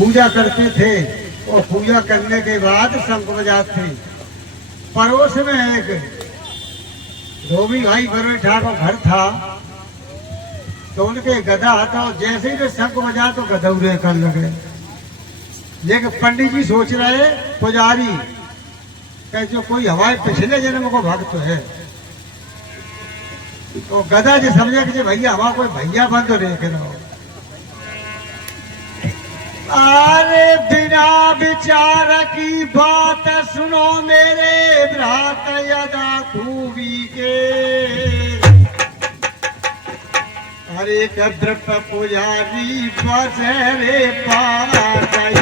पूजा करते थे और पूजा करने के बाद शंख बजाते थे। पड़ोस में एक धोबी भाई बरोठा का घर था, तो उनके गधा था और जैसे ही शंख बजा तो गधा उड़े कर लगे। लेकिन पंडित जी सोच रहे पुजारी कि जो कोई हमारे पिछले जन्म को भक्त है, तो गधा जी समझे कि भैया हमारा कोई भैया बंद देख रहा। अरे बिना विचार की बात सुनो मेरे भ्रात यदा खूबी के। अरे कद्रप पुजारी बसरे पाई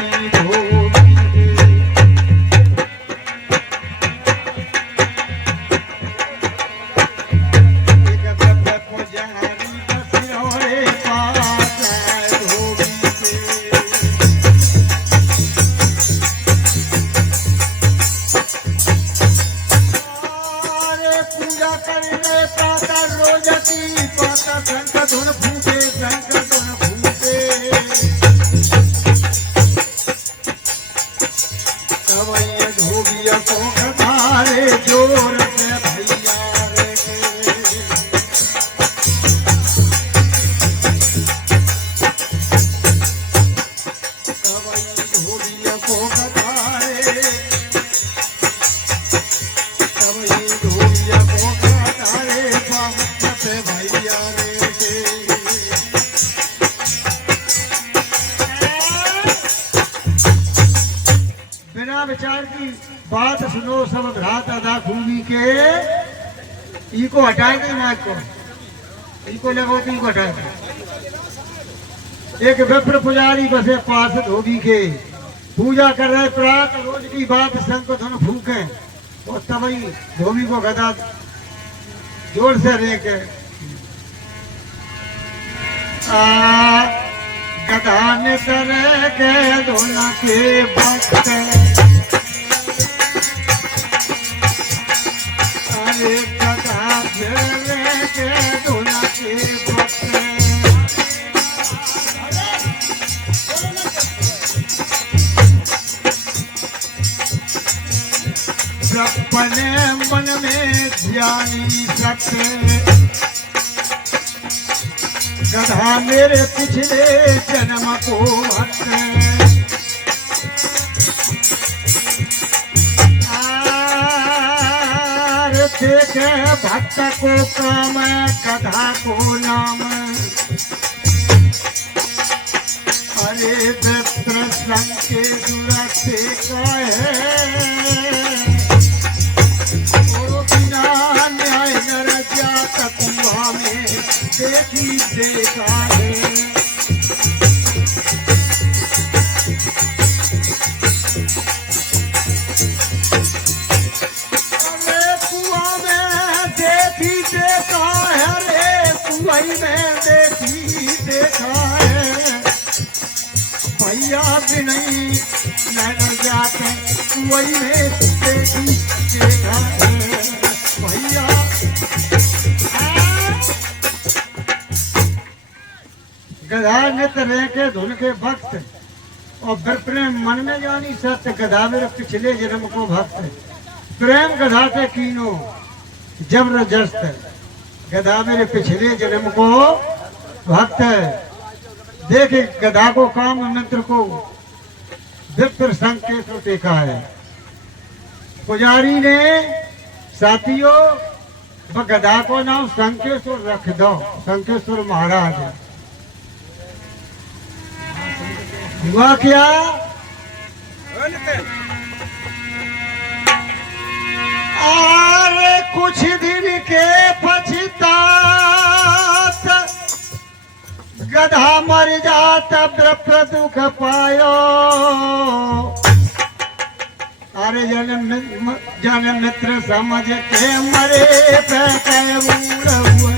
विचार की बात सुनो सब भ्रात अदा खूबी के। इको हटाए नहीं माइक को, इको लगो तो इको हटाए। एक विप्र पुजारी बसे पास धोबी के, पूजा कर रहे प्रात रोज की बात शंख धुन फूके। और तभी धोबी को गदा जोर से रेके गधा ने तरह के धुन के भक्त। अपने मन में ध्यानी सकते गधा मेरे पिछले जन्म को भक्त। देखे भक्त को काम गधा को नाम। अरे विप्र संग के दुरते का है देखी देखा है। अरे कुआं में देखी देखा है, रे कुआई में देखी देखा है। भैया भी नहीं न जाते कुआई में देखी देखा है। भैया गधा नित रह के धुन के भक्त और प्रेम मन में जानी सत्य गधा मेरे पिछले जन्म को भक्त। प्रेम गधा से कीनो जबरदस्त गधा मेरे पिछले जन्म को भक्त है। देखे गधा को काम मंत्र को विप्र संग के तो देखा है। पुजारी ने साथियों वह गधा को नाम संकेश्वर रख दो, संकेश्वर महाराज। हुआ क्या अरे कुछ दिन के पछतात गधा मर जाता विप्र दुख पायो। अरे जन मित्र समझ के मरे पे हुए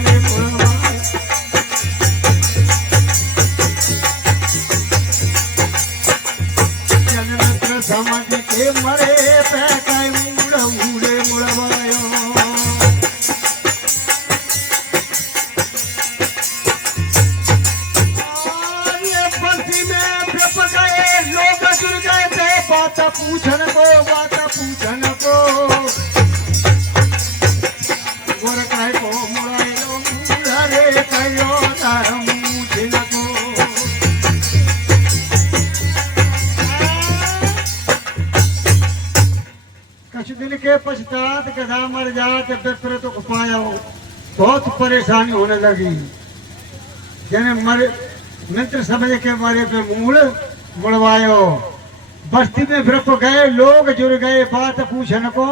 समझ के मरे पे उड़े मुड़वायो। ये बस्ती में गए कुछ दिन के पश्चात गधा मर जात विपरीत उपाय बहुत परेशानी होने लगी। जने मरे मित्र समझ के मरे पे मूल मुड़वायो। बस्ती में फिर गए लोग जुड़ गए बात पूछन को,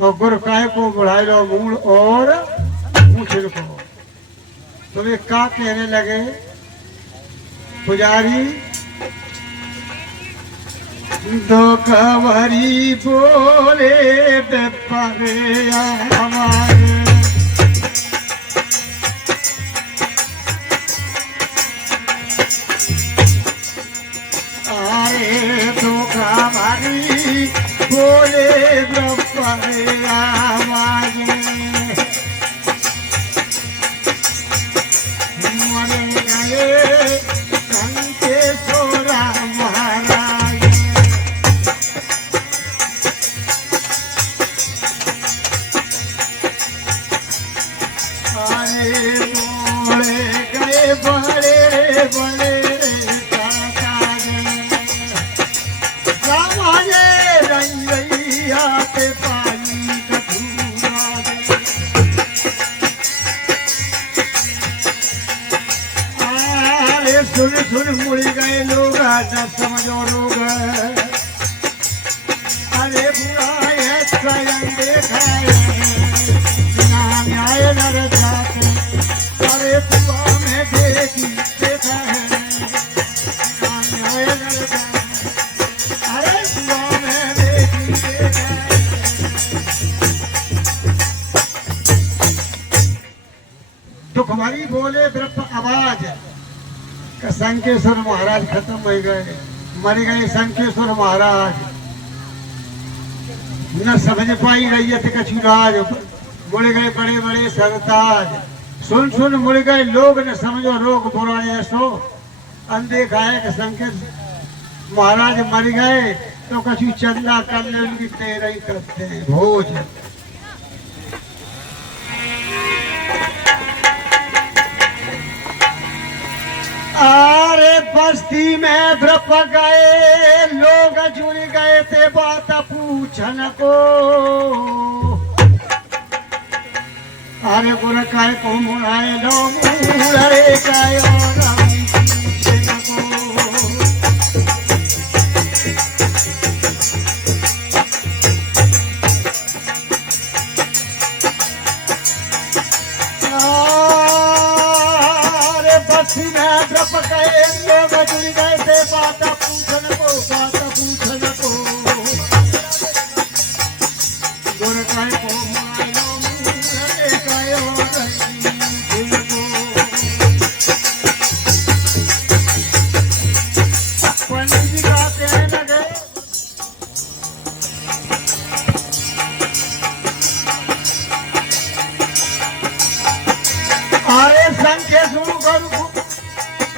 और गुर काय को बुढ़ाए लो मूल और पूछन को। तो वे का कहने लगे, पुजारी दो कवरी बोले बेपरे हमारे, अरे दो कवरी बोले बेपरे हमारे, मरे गए संकेश्वरा महाराज। बोले गए बड़े बड़े रंगैया पे पानी कठूरा। अरे सुन सुन मुड़ गए लोग न समझो लोग, अरे बुरा है स्वयं देखा न्याय नर जाते, अरे सुबह में देखी देखा है न्याय नर जाते, अरे सुबह में देखी देखा है। दुखभरी बोले ब्रह्म आवाज, संकेश्वर महाराज खत्म हो गए, मर गए संकेश्वर महाराज। न समझ पाई रैयत कछुराज, मुड़ गए बड़े बड़े सरताज। सुन सुन मुड़ गए लोग न समझो रोग बुरा ऐसो, अनदेखा है कि संकेत महाराज मर गए तो कछु चंदा कर ले उनकी तेरा ही करते हैं भोज। अरे बस्ती में द्रप गए लोग जुड़ गए थे बात पूछन को, अरे गुर काय को मुड़ाए लो मुड़े काय पूछन को। अरे बस्ती में द्रप गए लोग जुड़ गए थे बात पूछन को, बात पूछन को। गुर काय को मुड़ाए लो मुड़े काय पूछन को। पंडित जी का कहने लगे, अरे संख्य शुरू करू,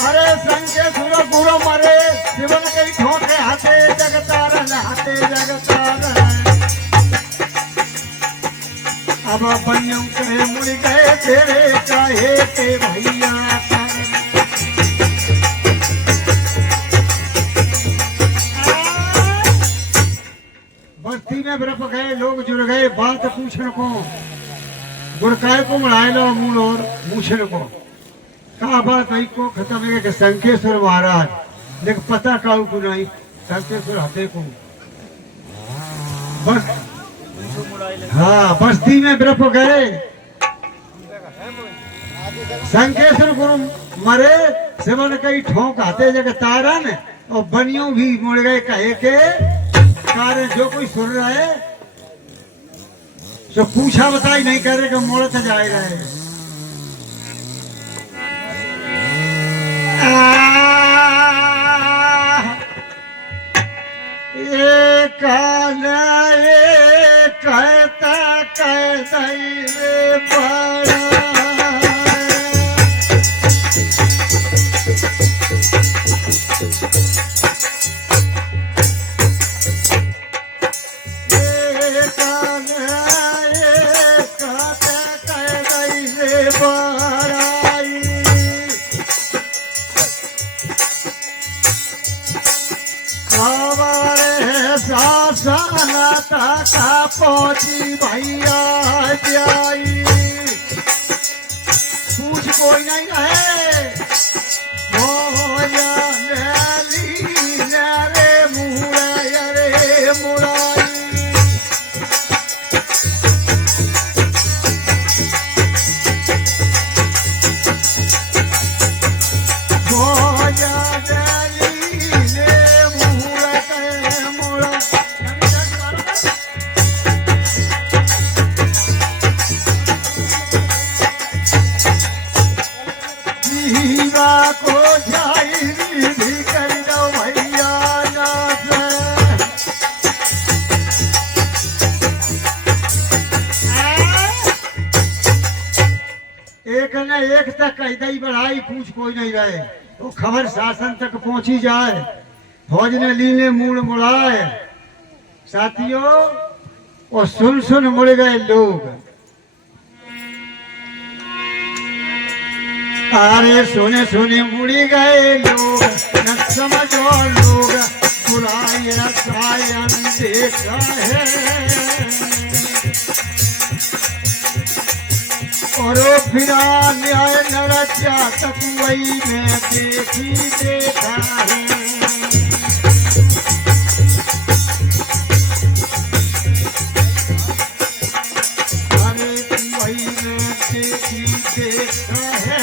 अरे संख्य शुरू गुरु मरे शिवन कई ठोके हाथे जगतारन हाथे जगतारन। अब बन्यों के मुड़ गए तेरे चाहे के भैया। बस्ती में बरफ गए लोग जुड़ गए बात पूछने को, गुरकाय को मढ़ाए लो मूल और मूछन को। कहा बात आई को खत्म है कि संकेश्वर महाराज, लेकिन पता काऊ को नहीं संकेश्वर हते को। बस हाँ बस्ती में बरफ गए संकेश्वर गुरु मरे शिवन कई ठोंक हाथे जगह तारन, और बनियों भी मुड़ गए कहे के कारण। जो कोई सुन रहा है तो पूछा बताई नहीं करे कि मोड़त जाएगा है। कहता कहता रे बड़ा साना का पहुंची भैया जाई पूछ कोई नहीं रहे भोया रे मुड़ा रे मुड़ाई को जाई भी कर दो भैया एक न एक तक कैदई बढ़ाई पूछ कोई नहीं रहे तो खबर शासन तक पहुंची जाए फौज ने लीने मूड़ मुड़ाए साथियों और सुन मुड़ गए लोग अरे सुने मुड़ी गए लोग न समझो लोग बुराई रसायन देखा है और फिर न्याय न रचा तक वही में देखा है अरे वही में देखा है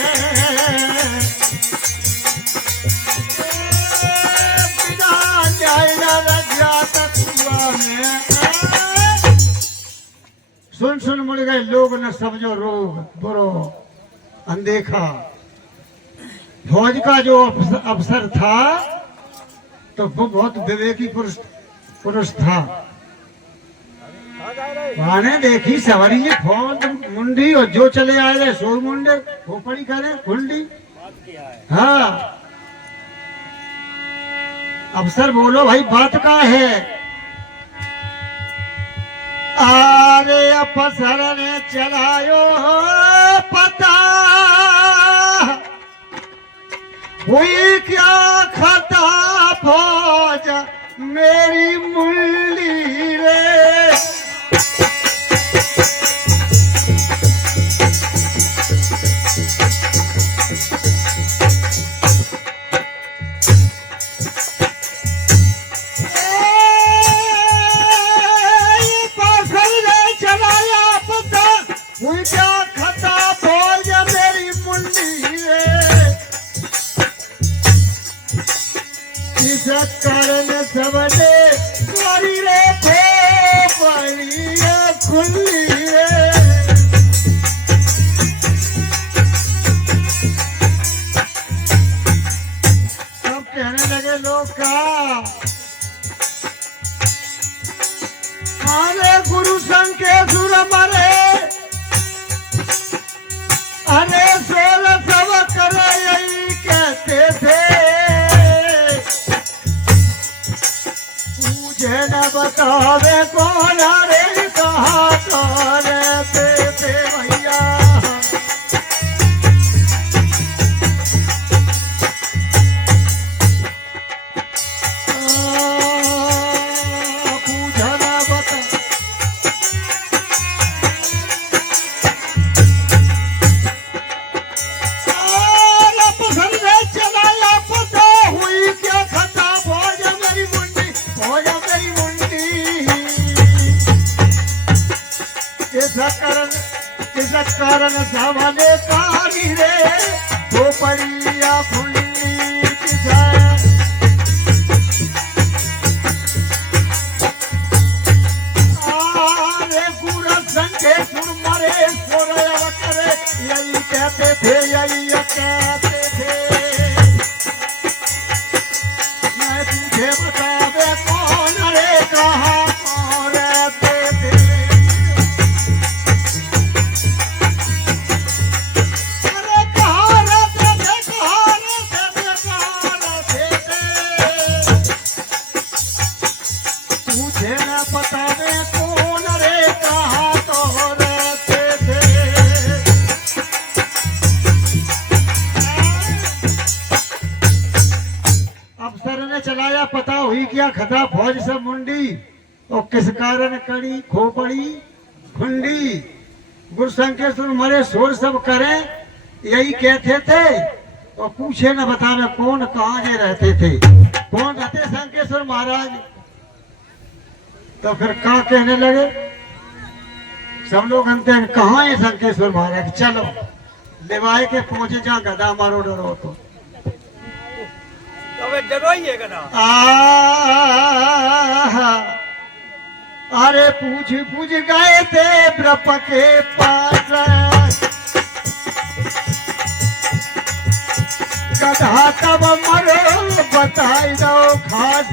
सुन मुड़ गए लोग न समझो रोग बुरो अनदेखा फौज का जो अफसर था तो वो बहुत विवेकी पुरुष था माने देखी सवारी जी फौज मुंडी और जो चले आए रहे सोर मुंडे खोपड़ी करे कुंडी हाँ अफसर बोलो भाई बात का है अरे अफसर ने चलायो पता हुई क्या खता फौज मेरी मुंडी रे कारण सबने तुम्हारी रे खोपड़िया खुली रे सब कहने लगे लोग का अरे गुरु संग के सुर मरे अरे सोल सब करे यही कहते थे न बतावे कौन रे कहा करे पे भैया पूछना बता पसंद चलाया पता हुई क्या खता फौज मेरी मुंडी फौज मेरी मुंडी किस कारण सामने कारी रे खोपड़िया खुली अरे पूरा संगे सुर मरे सोरे करे यही कहते थे यही कहते थे मैं तुझे बतावे कौन रे कहा कौन रहते थे अरे कहाँ रहते थे तुझे न बतावे कौन रे कहा तो रहते थे अफसर ने चलाया पता हुई क्या खता फौज सब मुंडी और किस कारण कड़ी खोपड़ी खुंडी, गुरु शंकेश्वर मरे शोर सब करें, यही कहते थे। और पूछे न बतावे कौन कहाँ के रहते थे, कौन रहते शंकेश्वर महाराज। तो फिर कहाँ कहने लगे सब लोग, अंत कहाँ है शंकेश्वर महाराज, चलो लेवाए के पहुंचे जहाँ गदा मारो डरो तो डरो ही है गदा। अरे पूछ पूछ गए थे ब्रप के पास, गधा कब मरो बताई दो खास।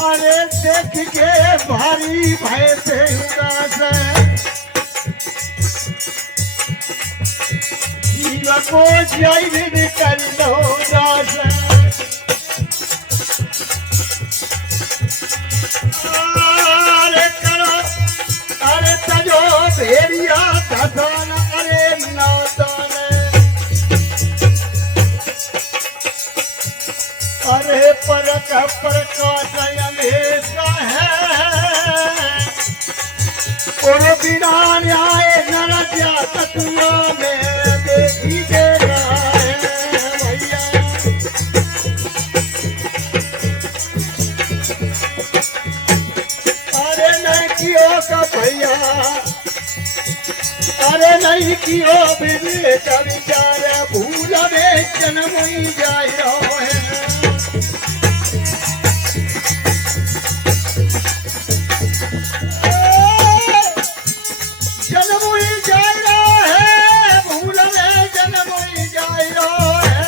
अरे देख के भारी भय से उदास, जीव को जय निकल लो दास। अरे करो अरे तजो भेड़िया धसान, अरे नादान। अरे परक प्रकाश हमेशा है, और बिना न्याय न रचा तत्वा में देखी दे रहा है भैया। अरे नहीं कियो का भैया, अरे नहीं कियो विवेक विचार, भूल में जन्म ही जाए रहो है। जन्म ही जाए रहो है, भूल में जन्म ही जाए रहो है।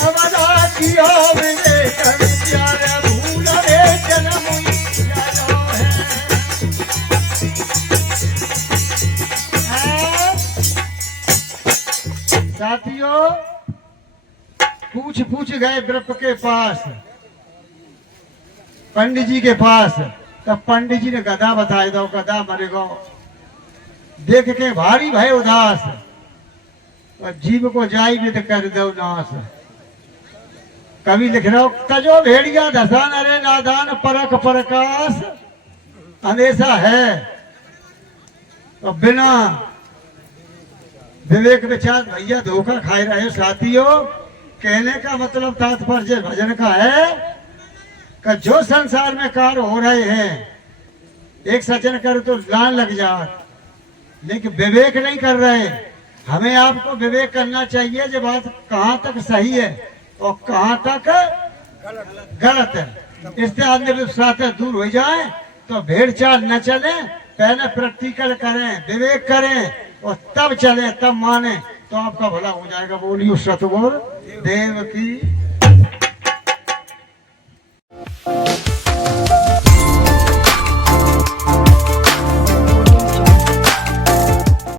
अवदा कियो विवेक विचार, भूल में जन्म ही जाए रहो है। साथियों पूछ गए ब्रप के पास, पंडित जी के पास। तब पंडित जी ने गधा बताए दो, गधा मरेगा। देख के भारी भय उदास, और जीव को जाई भी तो कर दो नाश। कवि लिख रहा हो, तजो भेड़िया धसान, अरे नादान परक प्रकाश अंधेशा है। तो बिना विवेक विचार भैया धोखा खाए रहे साथियों। कहने का मतलब तात्पर्य भजन का है कि जो संसार में कार्य हो रहे हैं, एक सज्जन कर तो लान लग जा, लेकिन विवेक नहीं कर रहे। हमें आपको विवेक करना चाहिए जो बात कहाँ तक सही है और कहाँ तक गलत है। इससे अंधविश्वास दूर हो जाए तो भेड़ चाल न चले, पहले प्रैक्टिकल करें, विवेक करें और तब चले, तब माने, तो आपका भला हो जाएगा। बोलियो सतगुरु देव की।